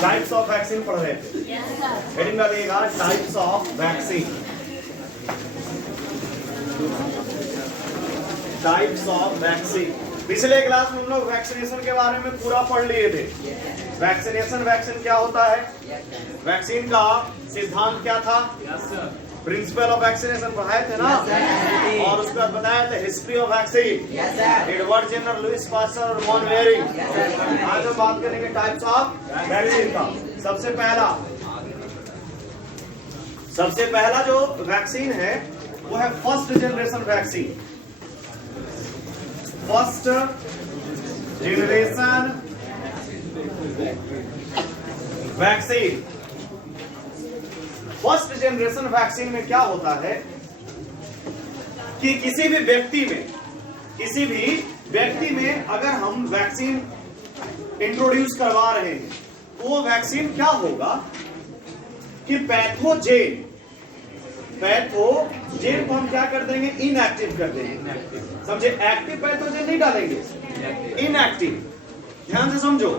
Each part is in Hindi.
टाइप्स ऑफ वैक्सीन पढ़ रहे थे। हेडिंग डालिएगा types of vaccine. Types of vaccine. पिछले क्लास में हम लोग वैक्सीनेशन के बारे में पूरा पढ़ लिए थे। वैक्सीन क्या होता है, वैक्सीन का सिद्धांत क्या था, प्रिंसिपल ऑफ वैक्सीनेशन पढ़ाए थे ना, और उसके बाद बताया था history of vaccine, Edward Jenner, Louis Pasteur और वॉन वेरिंग। आज हम बात करेंगे टाइप्स ऑफ वैक्सीन का। सबसे पहला जो वैक्सीन है वो है first generation vaccine. First generation vaccine. First generation vaccine में क्या होता है कि किसी भी व्यक्ति में अगर हम वैक्सीन इंट्रोड्यूस करवा रहे हैं तो वो वैक्सीन क्या होगा कि पैथोजेन को हम क्या कर देंगे, इनएक्टिव कर देंगे। समझे, एक्टिव पैथोजेन नहीं डालेंगे, इनएक्टिव। ध्यान से समझो,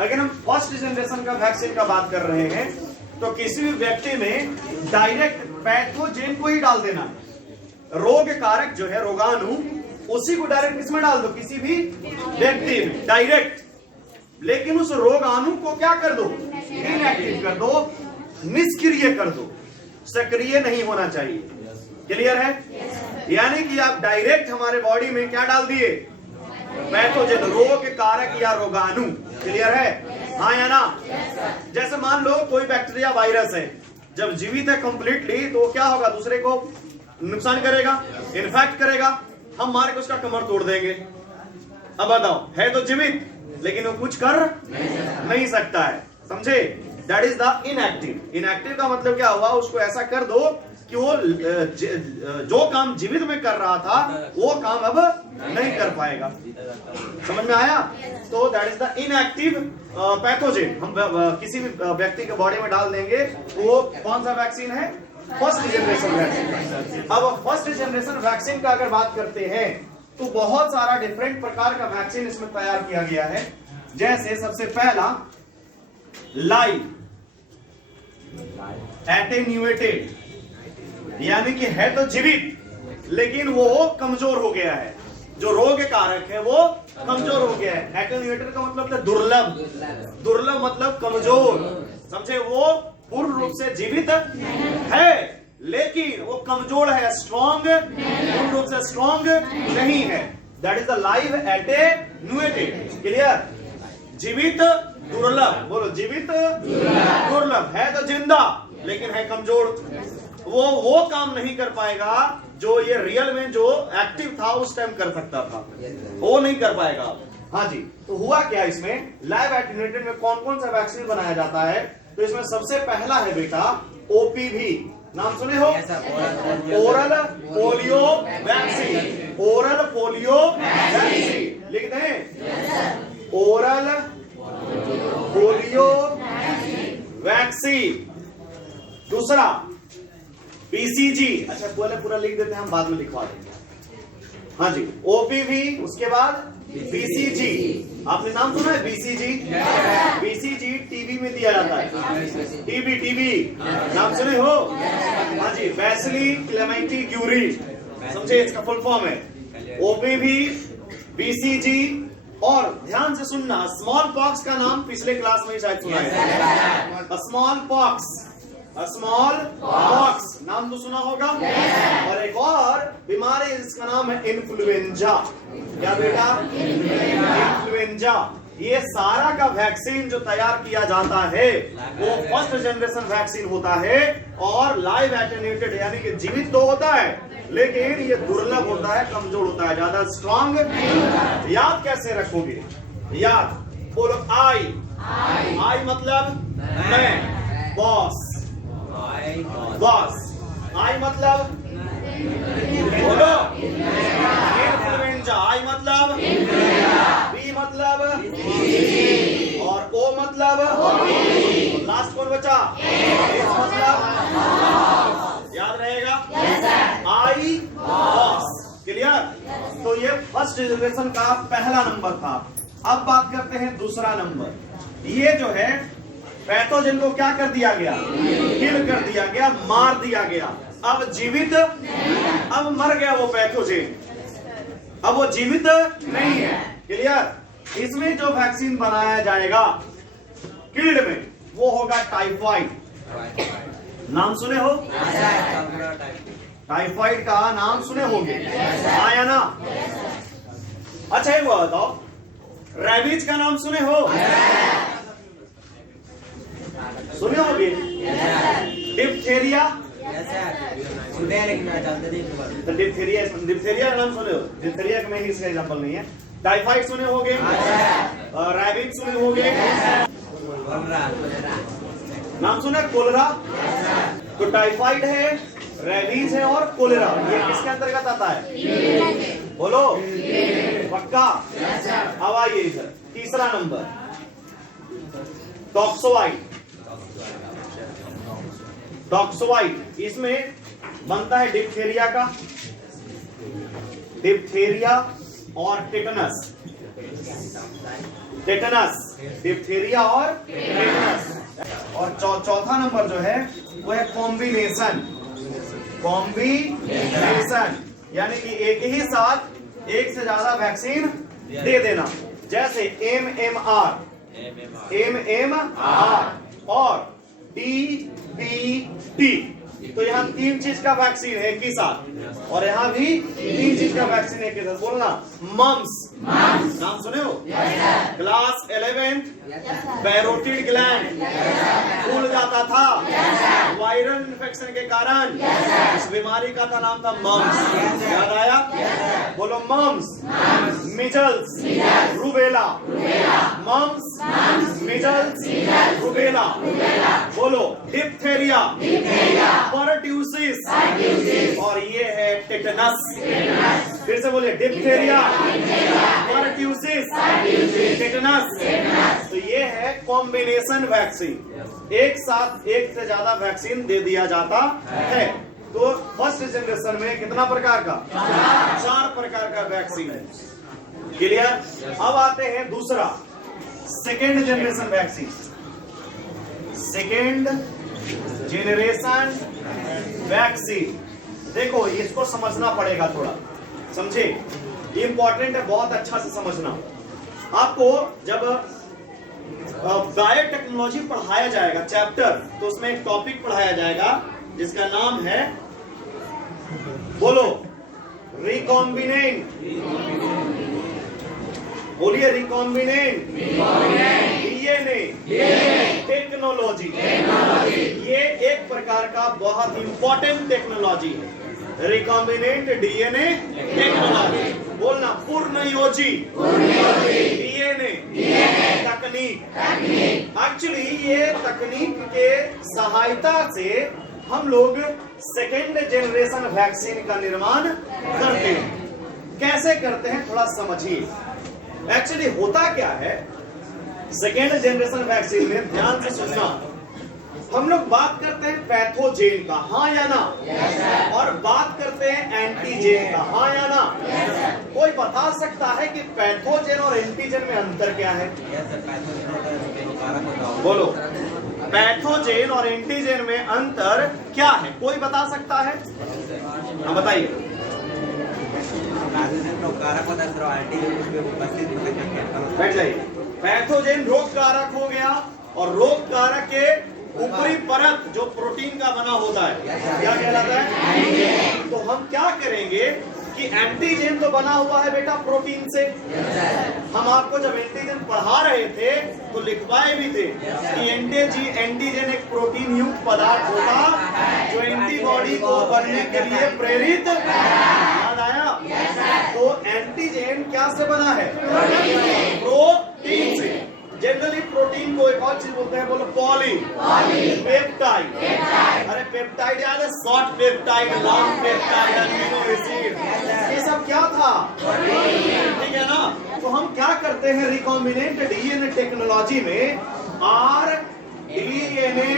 अगर हम फर्स्ट जनरेशन का वैक्सीन का बात कर रहे हैं तो किसी भी व्यक्ति में डायरेक्ट पैथोजेन को ही डाल देना है। रोग कारक जो है, रोगाणु, उसी को डायरेक्ट किसमें डाल दो, किसी भी व्यक्ति में डायरेक्ट। लेकिन उस रोगाणु को क्या कर दो, इनएक्टिव कर दो, निष्क्रिय कर दो, सक्रिय नहीं होना चाहिए। क्लियर है? यानी कि आप डायरेक्ट हमारे बॉडी में क्या डाल दिए, पैथोजेन, रोग कारक या रोगाणु। क्लियर है? हाँ या ना? जैसे मान लो कोई बैक्टीरिया वायरस है, जब जीवित है कंप्लीटली तो क्या होगा, दूसरे को नुकसान करेगा, इन्फेक्ट करेगा, हम मार के उसका कमर तोड़ देंगे। अब बताओ, है तो जीवित लेकिन वो कुछ कर नहीं सकता है। समझे? That is the inactive. Inactive का मतलब क्या हुआ, उसको ऐसा कर दो कि वो जो काम जीवित में कर रहा था वो काम अब नहीं कर पाएगा। समझ में आया? तो that is the inactive pathogen. हम किसी भी व्यक्ति के बॉडी में डाल देंगे, वो कौन सा वैक्सीन है, फर्स्ट जनरेशन वैक्सीन। अब फर्स्ट जनरेशन वैक्सीन का अगर बात करते हैं तो बहुत सारा डिफरेंट प्रकार का वैक्सीन इसमें तैयार किया गया है। जैसे सबसे पहला लाइव एटेन्यूएटेड, यानी कि है तो जीवित लेकिन वो कमजोर हो गया है, जो रोग कारक है वो कमजोर हो गया है। एटेन्यूएटेड का मतलब है दुर्लभ, दुर्लभ मतलब कमजोर। समझे? वो पूर्ण रूप से जीवित है लेकिन वो कमजोर है, स्ट्रॉन्ग पूर्ण रूप से स्ट्रॉन्ग नहीं है। That is the live attenuated. Clear? जीवित दुर्लभ, बोलो जीवित दुर्लभ, है तो जिंदा लेकिन है कमजोर। वो काम नहीं कर पाएगा जो ये रियल में जो एक्टिव था उस टाइम कर सकता था, वो नहीं कर पाएगा। हाँ जी, तो हुआ क्या इसमें, लाइव एटेन्यूएटेड में कौन कौन सा वैक्सीन बनाया जाता है? तो इसमें सबसे पहला है बेटा ओपीवी, नाम सुने हो, oral polio vaccine. Oral polio vaccine लिख दें, ओरल पोलियो वैक्सीन। दूसरा बीसीजी, अच्छा पूरा लिख देते हैं, हम बाद में लिखवा देंगे। हाँ जी, ओपीवी, उसके बाद बीसीजी। आपने नाम सुना है बीसीजी? बीसीजी टीबी में दिया जाता है, टीबी नाम सुने हो? हाँ जी, बैसिली क्लेमेंटी ग्यूरी, समझे इसका फुल फॉर्म है ओपीवी, बीसीजी। और ध्यान से सुनना, स्मॉल पॉक्स का नाम पिछले क्लास में शायद सुना है, स्मॉल पॉक्स, स्मॉल पॉक्स नाम तो सुना होगा। और एक और बीमारी इसका नाम है इन्फ्लुएंजा। क्या बेटा? इन्फ्लुएंजा। ये सारा का वैक्सीन जो तैयार किया जाता है वो फर्स्ट जनरेशन वैक्सीन होता है। और लाइव एटेन्यूएटेड यानी कि जीवित तो होता है लेकिन ये दुर्लभ होता है, कमजोर होता है, ज्यादा स्ट्रॉन्ग। याद कैसे रखोगे? याद बोलो, आई मतलब मैं, बॉस, आई मतलब बोलो इन्फ्लुएंजा, आई मतलब, बी मतलब, और ओ मतलब, लास्ट कौन बचा? एस मतलब, याद रहेगा, आई बॉस। क्लियर? तो ये फर्स्ट जनरेशन का पहला नंबर था। अब बात करते हैं दूसरा नंबर। ये जो है पैथोजन को क्या कर दिया गया, किल कर दिया गया, मार दिया गया। अब जीवित, अब मर गया वो पैथोजन, अब वो जीवित नहीं है। क्लियर? इसमें जो वैक्सीन बनाया जाएगा किल्ड में वो होगा टाइफाइड। नाम सुने हो? टाइफाइड का नाम सुने होंगे, आया ना? अच्छा एक बात बताओ, रेबीज का नाम सुने हो? सुने होगे? डिप्थेरिया, तो डिप्थेरिया का नाम सुने हो? डिप्थेरिया में ही इसका एग्जाम्पल नहीं है। टाइफाइड सुने होगे, रेबीज सुने होगे, नाम सुना कोलेरा? तो टाइफाइड है, रेबीज है और कोलेरा, ये किसके अंतर्गत आता है? बोलो पक्का? अब आइए इधर तीसरा नंबर, टॉक्सोवाइड। टॉक्सोवाइड इसमें बनता है डिप्थेरिया का, डिप्थेरिया और टेटनस। टेटनस, डिप्थेरिया और टेटनस। और चौथा नंबर जो है वो है कॉम्बिनेशन। कॉम्बिनेशन यानी कि एक ही साथ एक से ज्यादा वैक्सीन दे देना, जैसे MMR और DBT। तो यहाँ 3 चीज का वैक्सीन है एक ही साथ, और यहाँ भी 3 चीज का वैक्सीन एक ही साथ। बोलना मम्स, नाम सुने हो? क्लास 11 पैरोटिड ग्लैंड फूल जाता था वायरल इन्फेक्शन के कारण, इस बीमारी का था नाम था मम्स। याद आया? बोलो mumps, measles, rubella. Mumps, measles, rubella. बोलो डिप्थेरिया, परट्यूसिस, और ये है टेटनस। फिर से बोलिए डिप्थेरिया, परट्यूसिस, टेटनस। तो ये है कॉम्बिनेशन वैक्सीन, एक साथ एक से ज्यादा वैक्सीन दे दिया जाता है। तो फर्स्ट जनरेशन में कितना प्रकार का? 4 प्रकार का वैक्सीन है। क्लियर? अब आते हैं दूसरा, second generation vaccine. Second generation vaccine, देखो इसको समझना पड़ेगा थोड़ा, समझे? ये इंपॉर्टेंट है, बहुत अच्छा से समझना। आपको जब बायोटेक्नोलॉजी पढ़ाया जाएगा चैप्टर, तो उसमें एक टॉपिक पढ़ाया जाएगा जिसका नाम है, बोलो रिकॉम्बिनेंट। बोलिए रिकॉम्बिनेंट डीएनए टेक्नोलॉजी। ये एक प्रकार का बहुत इंपॉर्टेंट टेक्नोलॉजी है, रिकॉम्बिनेंट डीएनए टेक्नोलॉजी। बोलना पूर्णयोजी डीएनए तकनीक। एक्चुअली ये तकनीक के सहायता से हम लोग सेकेंड जनरेशन वैक्सीन का निर्माण करते हैं। कैसे करते हैं थोड़ा समझिए। एक्चुअली होता क्या है सेकेंड जनरेशन वैक्सीन में, ध्यान से सुनना, हम लोग बात करते हैं पैथोजेन का, हाँ या ना? और बात करते हैं एंटीजेन का, हाँ या ना? कोई बता सकता है कि पैथोजेन और एंटीजेन में अंतर क्या है? बोलो पैथोजेन और एंटीजेन में अंतर क्या है? कोई बता सकता है? हाँ बताइए। बैठ जाइए। पैथोजेन रोग कारक हो गया, और रोग कारक के ऊपरी परत जो प्रोटीन का बना होता है क्या कहलाता है? तो हम क्या करेंगे कि एंटीजेन तो बना हुआ है बेटा प्रोटीन से। हम आपको जब एंटीजेन पढ़ा रहे थे तो लिखवाए भी थे कि एंटीजेन एक प्रोटीन युक्त पदार्थ होता जो एंटीबॉडी को बनने के लिए प्रेरित। याद आया? तो एंटीजेन क्या से बना है? प्रोटीन से। जनरली प्रोटीन को एक और चीज बोलते हैं, बोलो पॉलीपेप्टाइड। अरे पेप्टाइड याद है? Short peptide, long peptide, amino acid, ये सब क्या था? ठीक है ना? तो हम क्या करते हैं रिकॉम्बिनेंट डीएनए टेक्नोलॉजी में, RDNA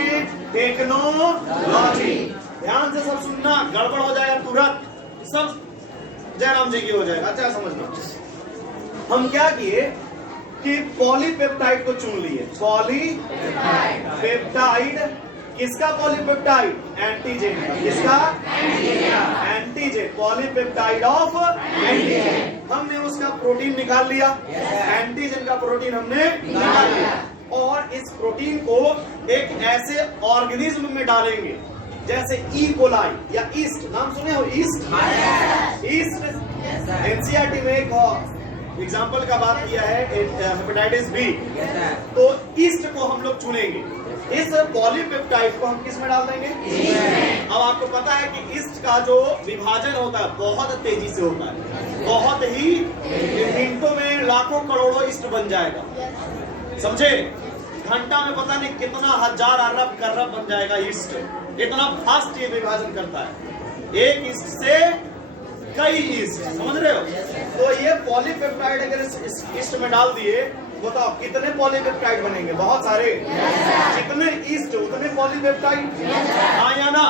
टेक्नोलॉजी। ध्यान से सब सुनना, गड़बड़ हो जाएगा तुरंत, सब जयराम जी की हो जाएगा। अच्छा समझना, हम क्या किए कि पॉलीपेप्टाइड को चुन लिए। पॉलीपेप्टाइड किसका पॉलीपेप्टाइड? एंटीजेन। किसका? एंटीजेन। Polypeptide of antigen. हमने उसका प्रोटीन निकाल लिया, एंटीजेन का प्रोटीन हमने निकाल लिया, और इस प्रोटीन को एक ऐसे ऑर्गेनिज्म में डालेंगे जैसे ई कोलाई या ईस्ट। नाम सुने हो? ईस्ट। ईस्ट एनसीईआरटी में एक एग्जाम्पल का बात किया है, हेपेटाइटिस बी। तो ईस्ट को हम लोग चुनेंगे। इस पॉलीपेप्टाइड को हम किस में डाल देंगे? अब आपको पता है कि ईस्ट का जो विभाजन होता है बहुत तेजी से होता है, बहुत ही मिनटों में लाखों करोड़ों ईस्ट बन जाएगा, समझे? घंटा में पता नहीं कितना हजार अरब करब बन जाएगा ईस्ट। इतना फास्ट ये विभाजन करता है, एक ईस्ट से कई ईस्ट, समझ रहे हो? तो ये पॉलीपेप्टाइड अगर इस ईस्ट में डाल दिए, बताओ कितने पॉलीपेप्टाइड बनेंगे? बहुत सारे। जितने ईस्ट उतने पॉलीपेप्टाइड, हाँ या ना?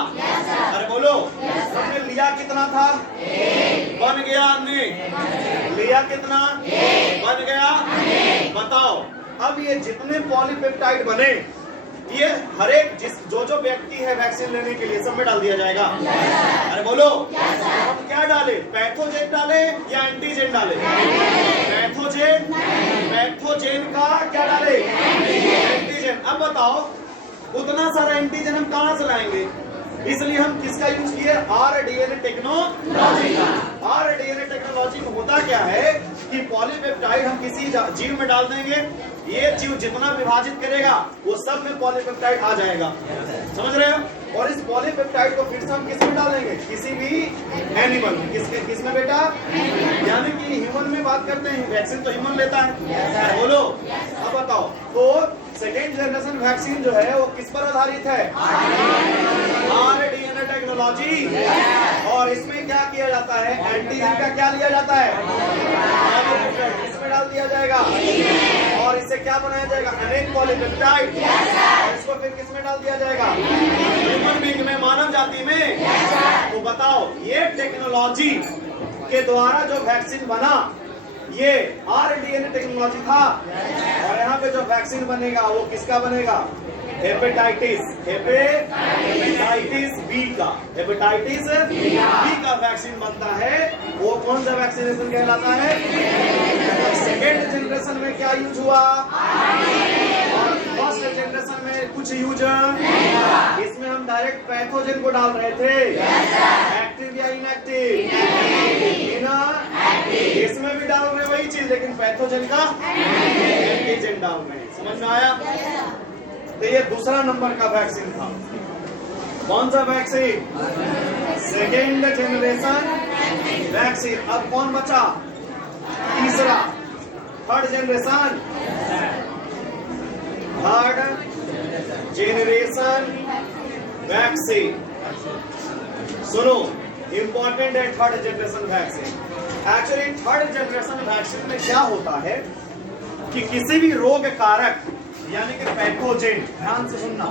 अरे बोलो। हमने लिया कितना था? बन गया हमने लिया कितना? बन गया। बताओ अब ये जितने पॉलीपेप्टाइड बने, ये हर एक जो व्यक्ति है वैक्सीन लेने के लिए सब में डाल दिया जाएगा। अरे बोलो। हम क्या डाले? पैथोजेन डाले या एंटीजेन डाले? पैथोजेन का क्या डाले? एंटीजेन। अब बताओ उतना सारा एंटीजेन हम कहां से लाएंगे? इसलिए हम किसका यूज किए? आरडीएनए टेक्नोलॉजी का। आरडीएनए टेक्नोलॉजी में होता क्या है कि पॉलीपेप्टाइड हम किसी जीव में डाल देंगे, ये जीव जितना विभाजित करेगा वो सब में पॉलीपेप्टाइड आ जाएगा, समझ रहे हो? और इस पॉलीपेप्टाइड को फिर से हम किस में डालेंगे? किसी भी एनिमल में। किस में बेटा? यानी कि ह्यूमन में बात करते हैं, वैक्सीन तो ह्यूमन लेता है। बोलो। अब बताओ, तो सेकेंड जनरेशन वैक्सीन जो है वो किस पर आधारित है? RDNA technology. और इसमें क्या किया जाता है? एंटीजन का क्या लिया जाता है? इसमें डाल दिया जाएगा, और इससे क्या बनाया जाएगा? अनेक पॉलीपेप्टाइड। और इसको फिर किस में डाल दिया जाएगा? ह्यूमन बीइंग में, मानव जाति में। तो बताओ ये टेक्नोलॉजी के द्वारा जो वैक्सीन बना, ये आरडीएनए टेक्नोलॉजी था। और यहाँ पे जो वैक्सीन बनेगा वो किसका बनेगा? हेपेटाइटिस बी का। हेपेटाइटिस बी का वैक्सीन बनता है। वो कौन सा वैक्सीनेशन कहलाता है? सेकेंड जनरेशन में क्या यूज हुआ? और फर्स्ट जनरेशन में कुछ यूज। इसमें हम डायरेक्ट पैथोजेन को डाल रहे थे, एक्टिव या इनएक्टिव? इसमें भी डाल रहे वही चीज, लेकिन पैथोजेन का एंटीजेन डाल रहे हैं। समझ में आया? तो ये दूसरा नंबर का वैक्सीन था। कौन सा वैक्सीन? Second generation vaccine. अब कौन बचा? तीसरा, थर्ड जनरेशन वैक्सीन। सुनो, इंपॉर्टेंट है third generation vaccine. Actually third generation vaccine में क्या होता है कि किसी भी रोग कारक यानी कि पैथोजेन, ध्यान से सुनना,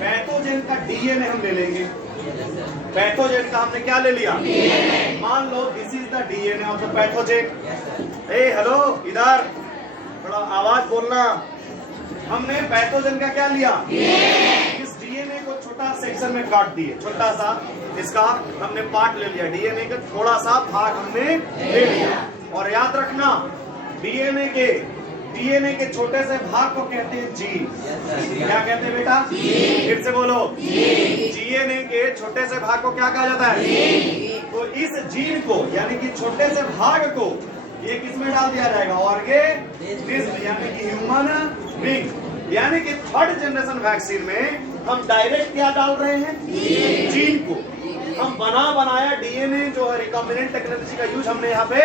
पैथोजेन का डीएनए हम ले लेंगे। पैथोजेन का हमने क्या ले लिया? मान लो this is the DNA of the pathogen. ए हेलो, इधर थोड़ा आवाज बोलना। हमने पैथोजेन का क्या लिया? इस डीएनए को छोटा सेक्शन में काट दिए, छोटा सा इसका हमने पार्ट ले लिया। डीएनए का थोड़ा सा भाग हमने ले लिया। और याद रखना, डीएनए के छोटे से भाग को कहते हैं जीन। क्या कहते हैं बेटा? फिर से बोलो। डीएनए के छोटे से भाग को क्या कहा जाता है? तो इस जीन को यानी कि छोटे से भाग को ये किस में डाल दिया जाएगा? ऑर्गेनिज्म यानी कि ह्यूमन बीइंग। यानी कि थर्ड जनरेशन वैक्सीन में हम डायरेक्ट क्या डाल रहे हैं? जीन को। हम बनाया डीएनए जो है रिकॉम्बिनेंट टेक्नोलॉजी का यूज हमने यहाँ पे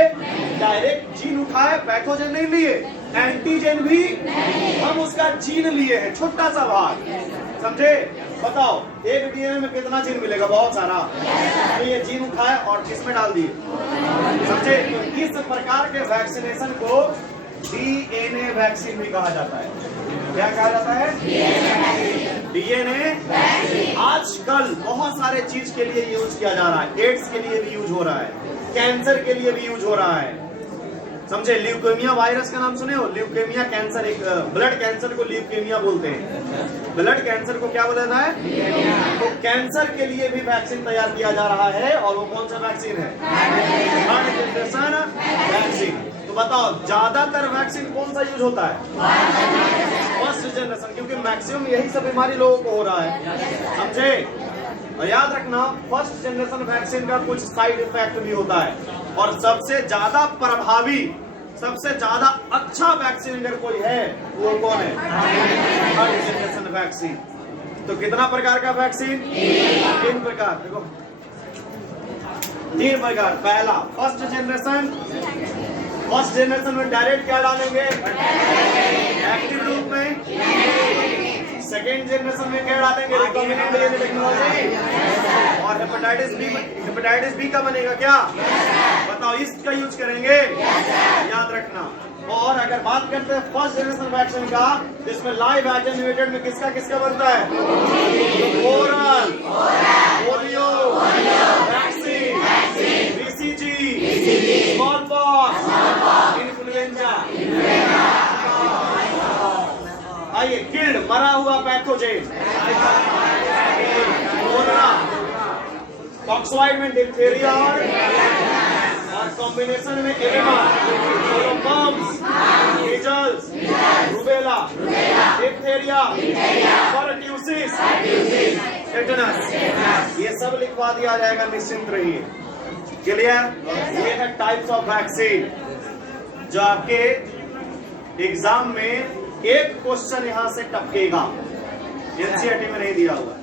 डायरेक्ट जीन उठाए, पैथोजेन नहीं लिए। एंटीजेन भी हम उसका जीन लिए हैं, छोटा सा भाग, समझे? बताओ एक डीएनए में कितना जीन मिलेगा? बहुत सारा। तो ये जीन उठाए और किसमें डाल दिए, समझे? तो इस प्रकार के वैक्सीनेशन को डीएनए वैक्सीन भी कहा जाता है। क्या कहा जाता है? डीएनए। आजकल बहुत सारे चीज के लिए यूज किया जा रहा है। एड्स के लिए भी यूज हो रहा है, कैंसर के लिए भी यूज हो रहा है, समझे? ल्यूकेमिया वायरस का नाम सुने हो? ल्यूकेमिया कैंसर, एक ब्लड कैंसर को ल्यूकेमिया बोलते हैं। ब्लड कैंसर को क्या बोला जाता है? तो कैंसर के लिए भी वैक्सीन तैयार किया जा रहा है, और वो कौन सा वैक्सीन है? Third generation vaccine. तो बताओ ज्यादातर वैक्सीन कौन सा यूज होता है? फर्स्ट जनरेशन, क्योंकि मैक्सिमम यही सब बीमारी लोगों को हो रहा है, समझे? और याद रखना, फर्स्ट जनरेशन वैक्सीन का कुछ साइड इफेक्ट भी होता है, और सबसे ज्यादा प्रभावी, सबसे ज्यादा अच्छा वैक्सीन अगर कोई है वो कौन है? Third generation vaccine. तो कितना प्रकार का वैक्सीन? 3 प्रकार। देखो 3 प्रकार। पहला फर्स्ट जनरेशन, फर्स्ट जनरेशन में डायरेक्ट क्या डालेंगे? एक्टिव रूप में। सेकेंड जनरेशन में क्या डालेंगे? Recombinant technology. और हेपेटाइटिस बी का बनेगा क्या? बताओ, इसका यूज करेंगे, याद रखना। और अगर बात करते हैं फर्स्ट जनरेशन वैक्सीन का, जिसमें लाइव एटेन्यूएटेड में किसका किसका बनता है? Oral, polio vaccine, BCG, smallpox, influenza. आइए, किल्ड, मरा हुआ पैथोजेन, कॉक्सवाइड में डिप्थेरिया और कॉम्बिनेशन में एडेमा, mumps, measles, rubella, diphtheria, pertussis, tetanus, ये सब लिखवा दिया जाएगा, निश्चिंत रहिए। क्लियर? ये है टाइप्स ऑफ वैक्सीन, जो आपके एग्जाम में एक क्वेश्चन यहां से टपकेगा, एनसीईआरटी में नहीं दिया हुआ।